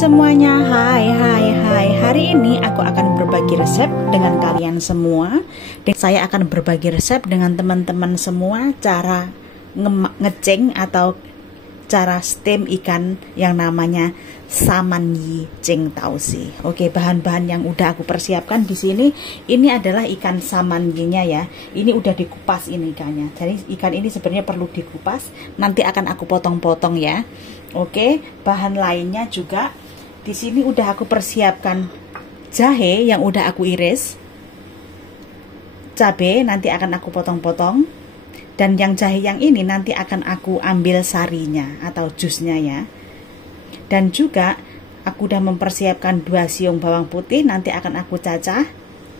Semuanya, hai. Hari ini aku akan berbagi resep dengan kalian semua. Dan saya akan berbagi resep dengan teman-teman semua cara ngeceng atau cara steam ikan yang namanya samanyi ceng tausi. Oke, bahan-bahan yang udah aku persiapkan di sini, ini adalah ikan samanyinya ya. Ini udah dikupas ini ikannya. Jadi ikan ini sebenarnya perlu dikupas. Nanti akan aku potong-potong ya. Oke, bahan lainnya juga di sini udah aku persiapkan jahe yang udah aku iris, cabai nanti akan aku potong-potong, dan yang jahe yang ini nanti akan aku ambil sarinya atau jusnya ya. Dan juga aku udah mempersiapkan 2 siung bawang putih, nanti akan aku cacah,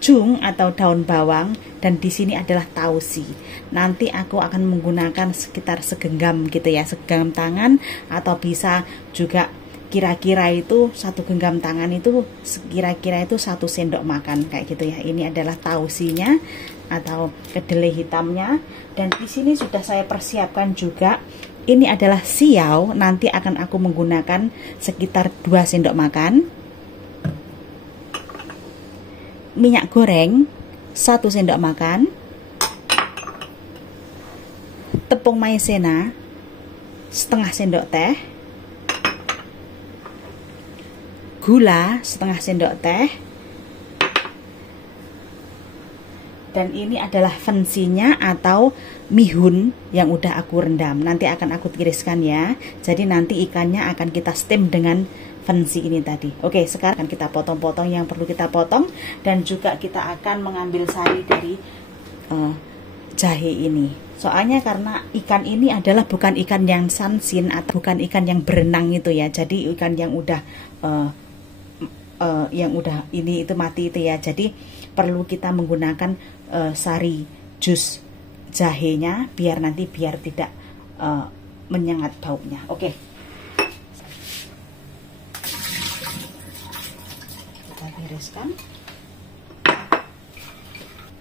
jung atau daun bawang, dan di sini adalah tausi. Nanti aku akan menggunakan sekitar segenggam gitu ya, segenggam tangan, atau bisa juga kira-kira itu 1 genggam tangan itu kira-kira itu 1 sendok makan kayak gitu ya. Ini adalah tausinya atau kedelai hitamnya, dan di sini sudah saya persiapkan juga. Ini adalah siau, nanti akan aku menggunakan sekitar 2 sendok makan. Minyak goreng 1 sendok makan. Tepung maizena setengah sendok teh. Gula setengah sendok teh. Dan ini adalah fensinya atau mihun yang udah aku rendam. Nanti akan aku tiriskan ya. Jadi nanti ikannya akan kita steam dengan fensi ini tadi. Oke, sekarang kita potong-potong yang perlu kita potong. Dan juga kita akan mengambil sari dari jahe ini. Soalnya karena ikan ini adalah bukan ikan yang sansin atau bukan ikan yang berenang itu ya. Jadi ikan yang udah ini itu mati itu ya. Jadi perlu kita menggunakan sari jus jahenya biar tidak menyengat baunya. Oke. Kita tiriskan.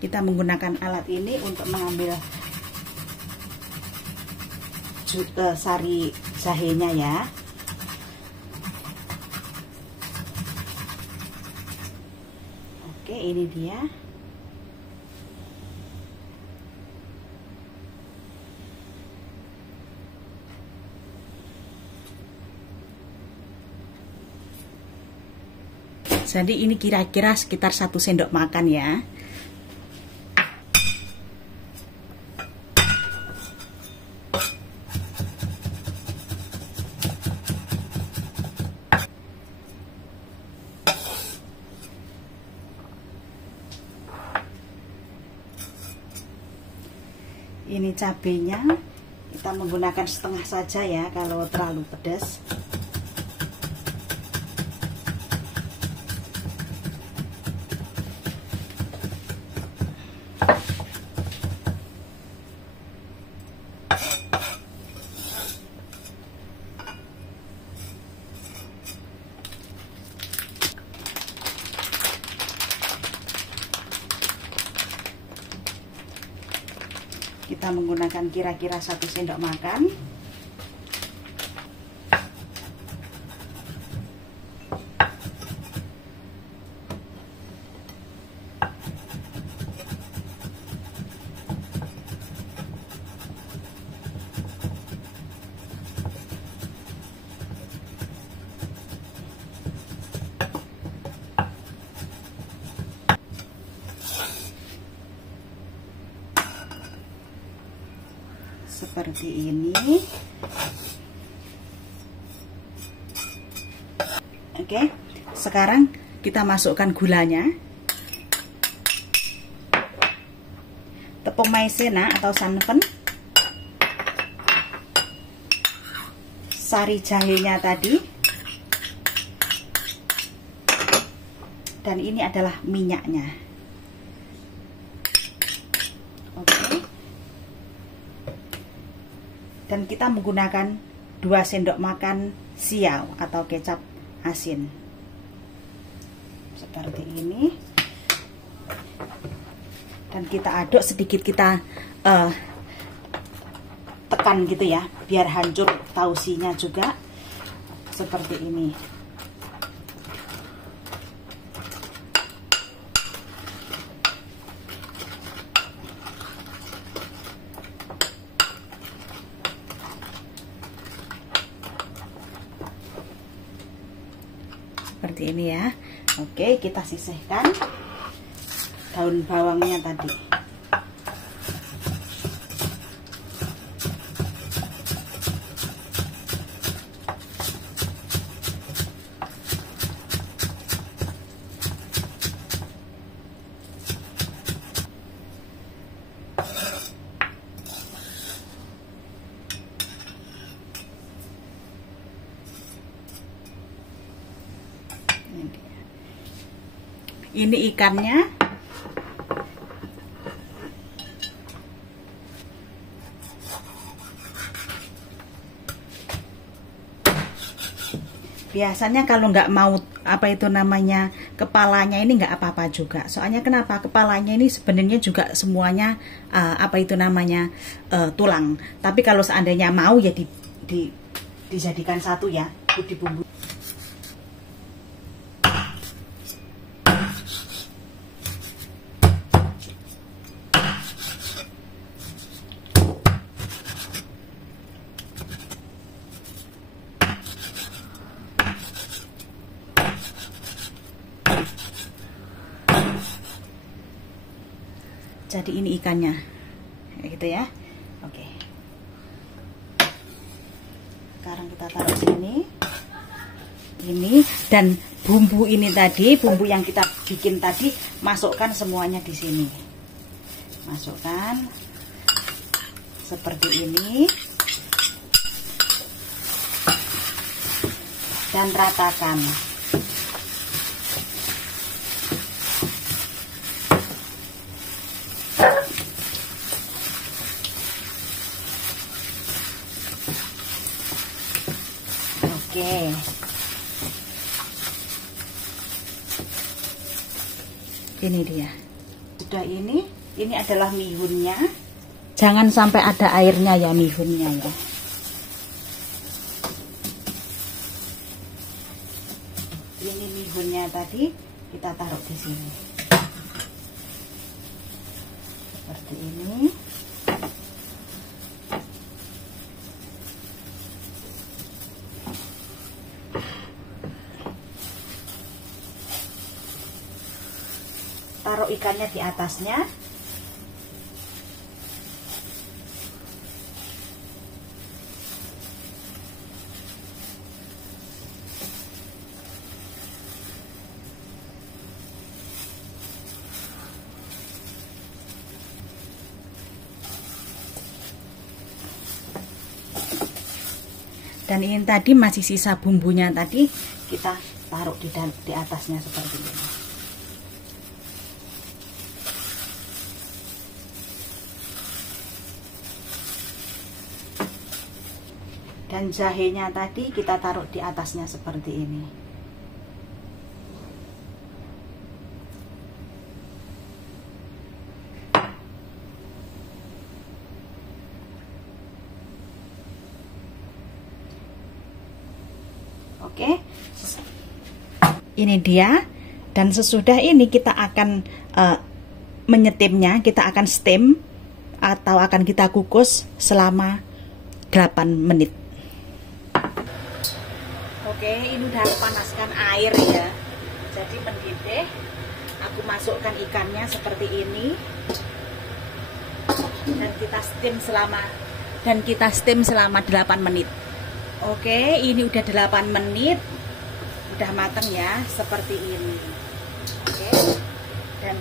Kita menggunakan alat ini untuk mengambil sari jahenya ya. Oke, ini dia. Jadi ini kira-kira sekitar 1 sendok makan ya. Ini cabenya kita menggunakan setengah saja ya, kalau terlalu pedas. Kita menggunakan kira-kira 1 sendok makan. Seperti ini. Oke, sekarang kita masukkan gulanya, tepung maizena atau sanfen, sari jahenya tadi, Dan ini adalah minyaknya. Oke. Dan kita menggunakan 2 sendok makan siau atau kecap asin. Seperti ini. Dan kita aduk sedikit, kita tekan gitu ya, biar hancur tausinya juga. Seperti ini. Seperti ini ya. Oke, kita sisihkan daun bawangnya tadi. Ini ikannya. Biasanya kalau nggak mau apa itu namanya kepalanya ini nggak apa-apa juga. Soalnya kenapa? Kepalanya ini sebenarnya juga semuanya apa itu namanya tulang. Tapi kalau seandainya mau ya dijadikan satu ya, dibumbu. Jadi ini ikannya, gitu ya. Oke. Sekarang kita taruh sini. Ini dan bumbu ini tadi, bumbu yang kita bikin tadi, masukkan semuanya di sini. Masukkan seperti ini dan ratakan. Oke. Ini dia. Sudah ini adalah mihunnya. Jangan sampai ada airnya ya mihunnya ya. Ini mihunnya tadi kita taruh di sini. Seperti ini. Taruh ikannya di atasnya. Dan ini tadi masih sisa bumbunya tadi, kita taruh di atasnya seperti ini. Dan jahenya tadi kita taruh di atasnya seperti ini. Oke, ini dia. Dan sesudah ini kita akan menyetimnya, kita akan steam atau akan kita kukus selama 8 menit. Oke, ini udah panaskan air ya. Jadi mendidih. Aku masukkan ikannya seperti ini. Dan kita steam selama 8 menit. Oke, ini udah 8 menit. Udah mateng ya, seperti ini. Oke. Dan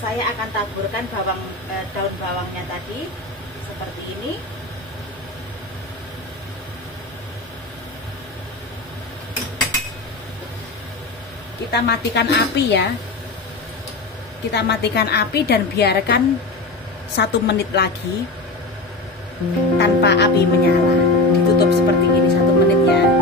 saya akan taburkan daun bawangnya tadi seperti ini. Kita matikan api ya. Kita matikan api dan biarkan 1 menit lagi tanpa api menyala. Ditutup seperti ini 1 menit ya.